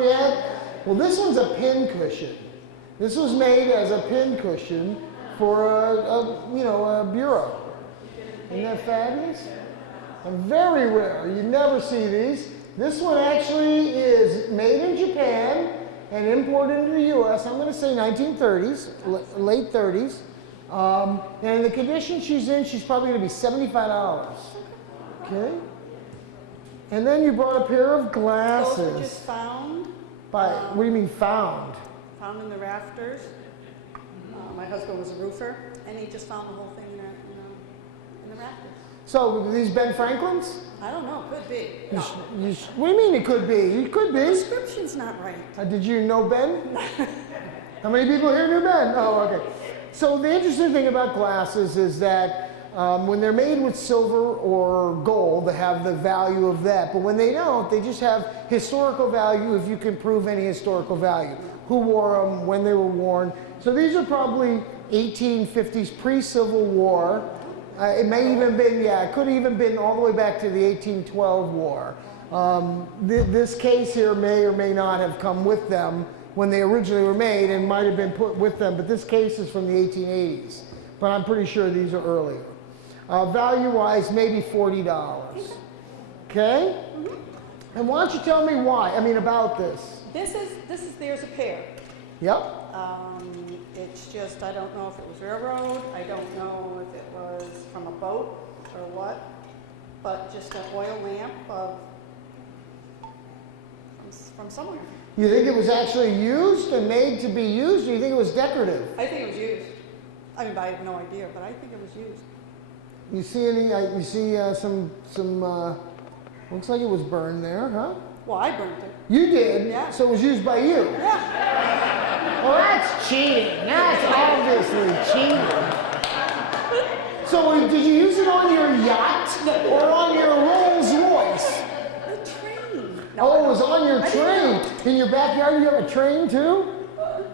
we had? Well, this one's a pincushion. This was made as a pincushion for a bureau. Isn't that fabulous? And very rare. You never see these. This one actually is made in Japan and imported into the U.S. I'm going to say 1930s, late 30s. And the condition she's in, she's probably going to be $75. Okay. And then you brought a pair of glasses. Those were just found. What do you mean found? Found in the rafters. My husband was a roofer, and he just found the whole thing in the rafters. So these Ben Franklin's? I don't know. Could be. No. What do you mean it could be? It could be. The description's not right. Did you know Ben? How many people here knew Ben? Oh, okay. So the interesting thing about glasses is that when they're made with silver or gold, they have the value of that. But when they don't, they just have historical value if you can prove any historical value. Who wore them, when they were worn. So these are probably 1850s, pre-Civil War. It may even been, it could have even been all the way back to the 1812 war. This case here may or may not have come with them when they originally were made and might have been put with them, but this case is from the 1880s. But I'm pretty sure these are earlier. Value-wise, maybe $40. Okay? Mm-hmm. And why don't you tell me why? I mean, about this. There's a pair. Yep. It's just, I don't know if it was railroad, I don't know if it was from a boat or what, but just an oil lamp from somewhere. You think it was actually used and made to be used, or you think it was decorative? I think it was used. I mean, I have no idea, but I think it was used. You see any, you see some looks like it was burned there, huh? Well, I burned it. You did? Yeah. So it was used by you? Yeah. Well, that's cheating. That's obviously cheating. So did you use it on your yacht or on your Rolls Royce? The train. No, it was on your train. In your backyard, you have a train too? No.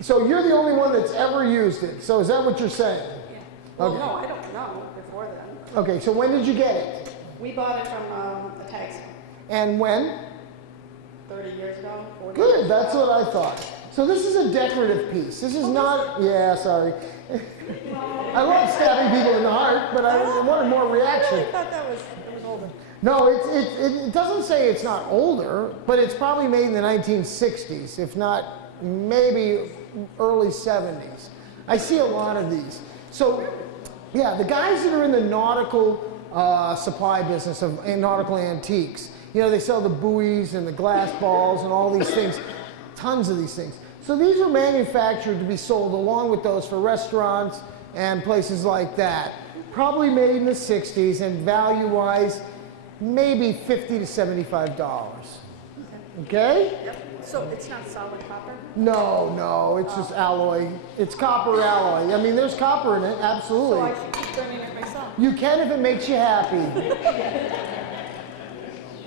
So you're the only one that's ever used it. So is that what you're saying? Yeah. Well, Okay. no, I don't know before then. Okay, so when did you get it? We bought it from a tag sale. And when? 30 years ago, 40 Good, years that's ago. what I thought. So this is a decorative piece. This is not, sorry. I love stabbing people in the heart, but I wanted more reaction. I really thought it was older. No, it doesn't say it's not older, but it's probably made in the 1960s, if not maybe early 70s. I see a lot of these. So, yeah, the guys that are in the nautical supply business of nautical antiques, you know, they sell the buoys and the glass balls and all these things, tons of these things. So these are manufactured to be sold along with those for restaurants and places like that. Probably made in the 60s and value-wise, maybe $50 to $75. Okay? Yep. So it's not solid copper? No, it's just alloy. It's copper alloy. I mean, there's copper in it, absolutely. So I should keep burning it myself. You can if it makes you happy.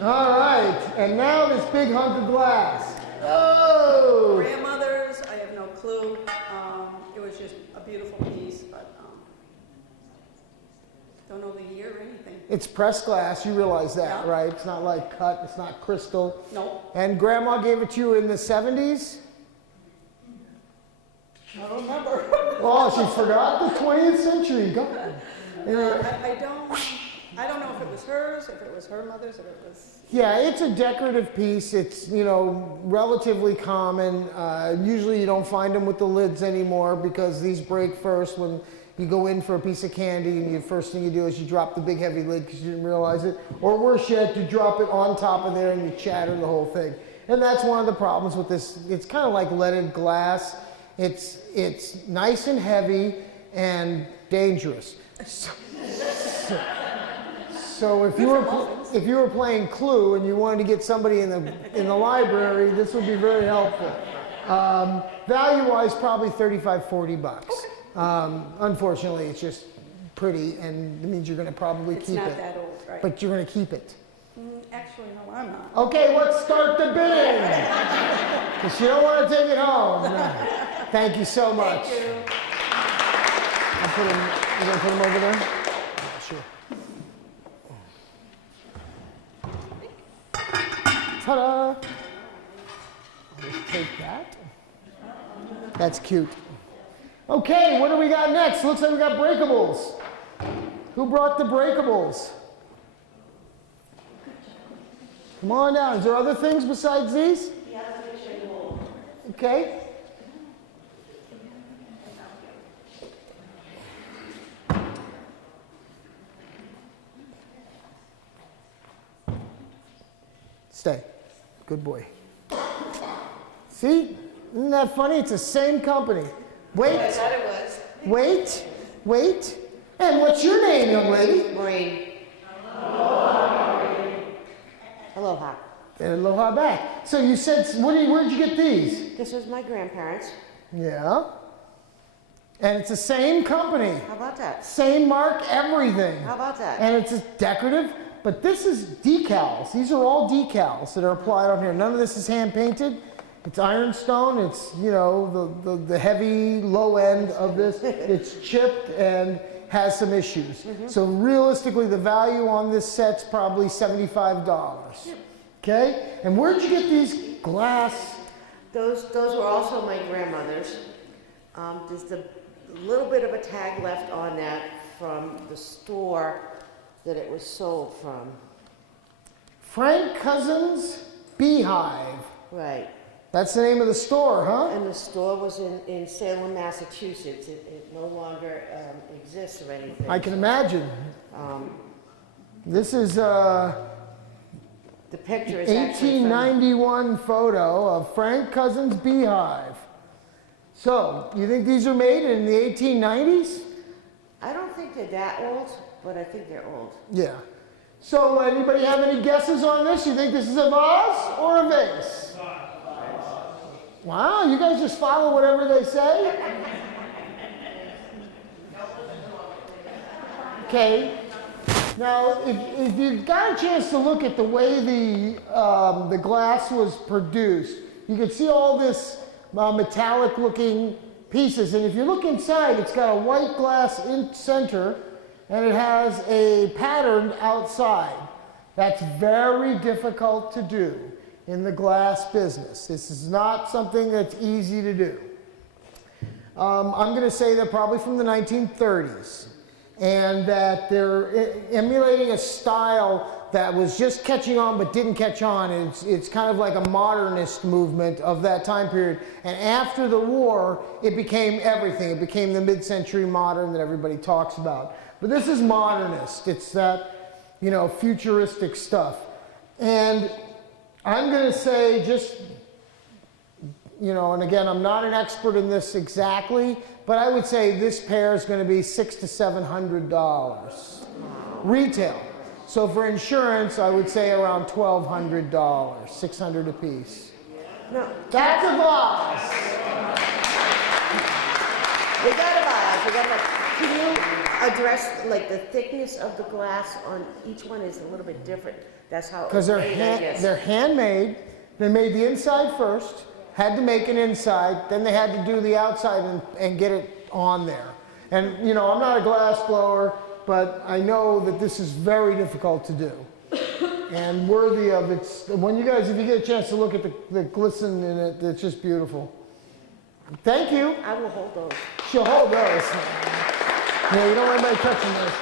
All right, and now this big hunk of glass. Oh! Grandmother's, I have no clue. It was just a beautiful piece, but don't know the year or anything. It's pressed glass, you realize that, Yeah. right? It's not like cut, it's not crystal. Nope. And Grandma gave it to you in the 70s? I don't remember. Oh, she forgot the 20th century. God. I don't know if it was hers, if it was her mother's, if it was... Yeah, it's a decorative piece. It's, you know, relatively common. Usually you don't find them with the lids anymore because these break first when you go in for a piece of candy and the first thing you do is you drop the big heavy lid because you didn't realize it. Or worse yet, you drop it on top of there and you shatter the whole thing. And that's one of the problems with this. It's kind of like leaded glass. It's nice and heavy and dangerous. So if you were playing Clue and you wanted to get somebody in the library, this would be very helpful. Value-wise, probably $35, $40. Unfortunately, it's just pretty, and it means you're going to probably keep it. It's not that old, right? But you're going to keep it. Actually, no, I'm not. Okay, let's start the bidding. Because you don't want to take it home. No. Thank you so much. Thank you. You're going to put them over there? Yeah, sure. Ta-da! take that. That's cute. Okay, what do we got next? Looks like we got breakables. Who brought the breakables? Come on down. Is there other things besides these? Okay. Stay. Good boy. See? Isn't that funny? It's the same company. Wait. I thought it was. Wait. Wait. And what's your name, young lady? Maureen. Aloha. And aloha back. So you said, where'd you get these? This was my grandparents. Yeah. And it's the same company. How about that? Same mark, everything. How about that? And it's just decorative, but this is decals. These are all decals that are applied on here. None of this is hand painted. It's ironstone. It's, you know, the heavy low end of this. It's chipped and has some issues. So realistically, the value on this set's probably $75. Okay? And where'd you get these glass? Those were also my grandmother's. There's a little bit of a tag left on that from the store that it was sold from. Frank Cousins Beehive. Right. That's the name of the store, huh? And the store was in Salem, Massachusetts. It no longer exists or anything. I can imagine. This is The picture is actually from 1891 photo of Frank Cousins Beehive. So, you think these are made in the 1890s? I don't think they're that old, but I think they're old. Yeah. So, anybody have any guesses on this? You think this is a vase or a vase? Wow, you guys just follow whatever they say? Okay. Now, if you got a chance to look at the way the glass was produced, you can see all this metallic-looking pieces. And if you look inside, it's got a white glass in center, and it has a pattern outside. That's very difficult to do in the glass business. This is not something that's easy to do. I'm going to say they're probably from the 1930s, and that they're emulating a style that was just catching on but didn't catch on. It's kind of like a modernist movement of that time period. And after the war, it became everything. It became the mid-century modern that everybody talks about. But this is modernist. It's that, you know, futuristic stuff. And I'm going to say just, you know, and again, I'm not an expert in this exactly, but I would say this pair is going to be $600 to $700 retail. So for insurance, I would say around $1,200, $600 a piece. No, That's a vase. we got a vase. We got a vase. Can you address like the thickness of the glass on each one is a little bit different? That's how it Because was made, I guess. they're handmade. They made the inside first, had to make an inside, then they had to do the outside and get it on there. And you know, I'm not a glass blower, but I know that this is very difficult to do and worthy of its. When you guys, if you get a chance to look at the glisten in it, it's just beautiful. Thank you. I will hold those. She'll hold those. Yeah, you don't want anybody touching those.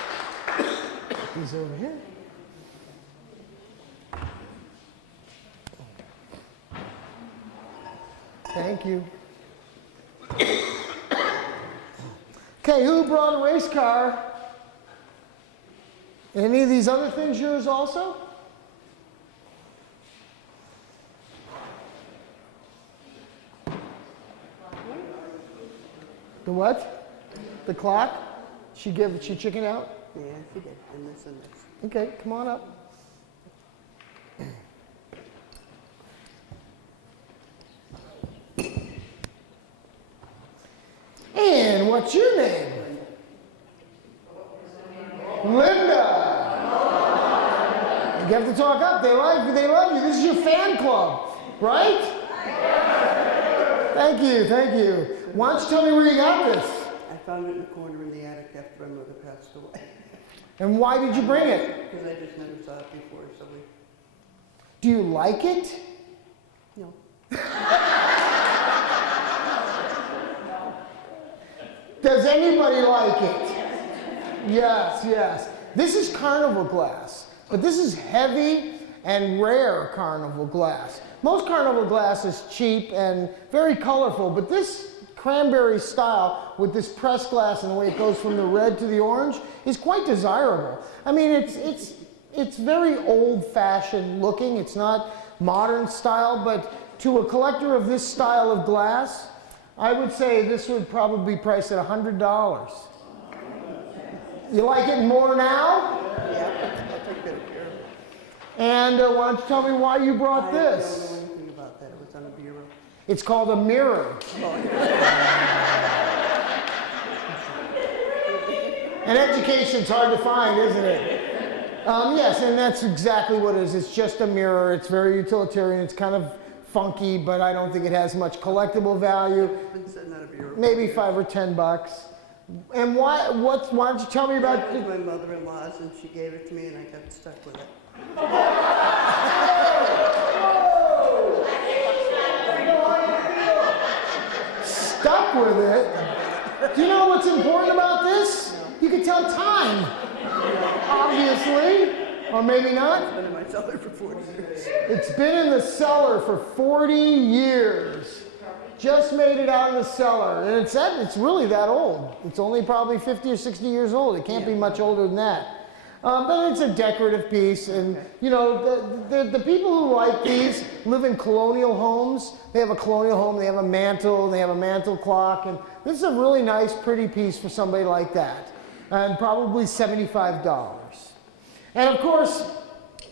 Put these over here. Thank you. Okay, who brought a race car? Any of these other things yours also? The what? The clock? She chickened out? Yeah, she did. And this and this. Okay, come on up. And what's your name? Linda. You have to talk up. They love you. This is your fan club, right? Thank you, thank you. Why don't you tell me where you got this? I found it in the corner in the attic after my mother passed away. And why did you bring it? Because I just never saw it before, so we... Do you like it? No. Does anybody like it? Yes, yes. This is carnival glass, but this is heavy and rare carnival glass. Most carnival glass is cheap and very colorful, but this cranberry style with this pressed glass and the way it goes from the red to the orange is quite desirable. I mean, it's very old-fashioned looking. It's not modern style, but to a collector of this style of glass, I would say this would probably be priced at $100. You like it more now? Yeah, I'll take better care of it. And why don't you tell me why you brought I this? don't know anything about that. It was on a bureau. It's called a mirror. And education's hard to find, isn't it? Yes, and that's exactly what it is. It's just a mirror. It's very utilitarian. It's kind of funky, but I don't think it has much collectible value. It's been sitting on a bureau. Maybe $5 or $10. And why don't you tell me about It was my mother-in-law's, and she gave it to me, and I got stuck with it. Stuck with it? Do you know what's important about this? You can tell time, obviously, or maybe not. It's been in my cellar for 40 years. It's been in the cellar for 40 years. Just made it out of the cellar. And it's really that old. It's only probably 50 or 60 years old. It can't be much older than that. But it's a decorative piece. And, you know, the people who like these live in colonial homes. They have a colonial home. They have a mantle. They have a mantle clock. And this is a really nice, pretty piece for somebody like that. And probably $75. And, of course,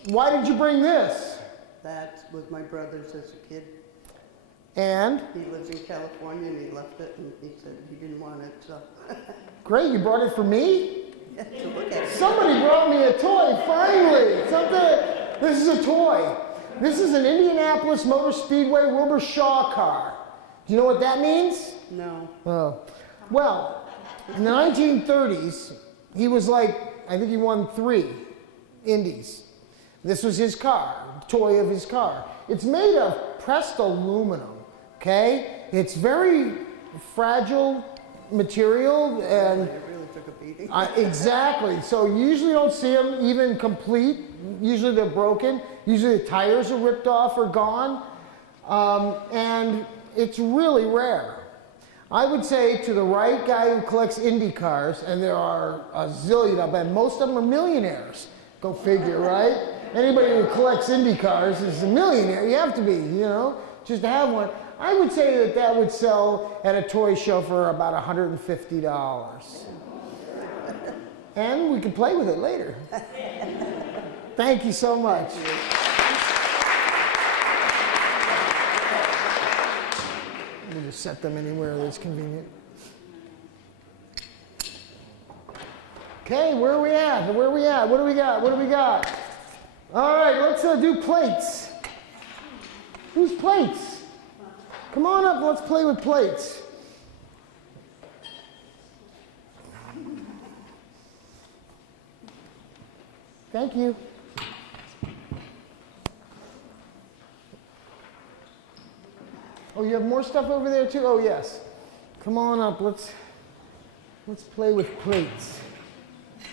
why did you bring this? That was my brother's as a kid. And? He lives in California, and he left it, and he said he didn't want it, so. Great, you brought it for me? Yeah, to look at it. Somebody brought me a toy, finally. This is a toy. This is an Indianapolis Motor Speedway Wilbur Shaw car. Do you know what that means? No. Oh. Well, in the 1930s, he was like, I think he won 3 Indies. This was his car, toy of his car. It's made of pressed aluminum, okay? It's very fragile material and It really took a beating. exactly. So you usually don't see them even complete. Usually they're broken. Usually the tires are ripped off or gone. And it's really rare. I would say to the right guy who collects Indy cars, and there are a zillion of them, most of them are millionaires. Go figure, right? Anybody who collects Indy cars is a millionaire. You have to be, you know, just to have one. I would say that would sell at a toy show for about $150. And we can play with it later. Thank you so much. We'll just set them anywhere that's convenient. Okay, where are we at? Where are we at? What do we got? What do we got? All right, let's do plates. Who's plates? Come on up, let's play with plates. Thank you. Oh, you have more stuff over there too? Oh, yes. Come on up, let's play with plates.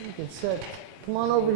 You can set. Come on over here.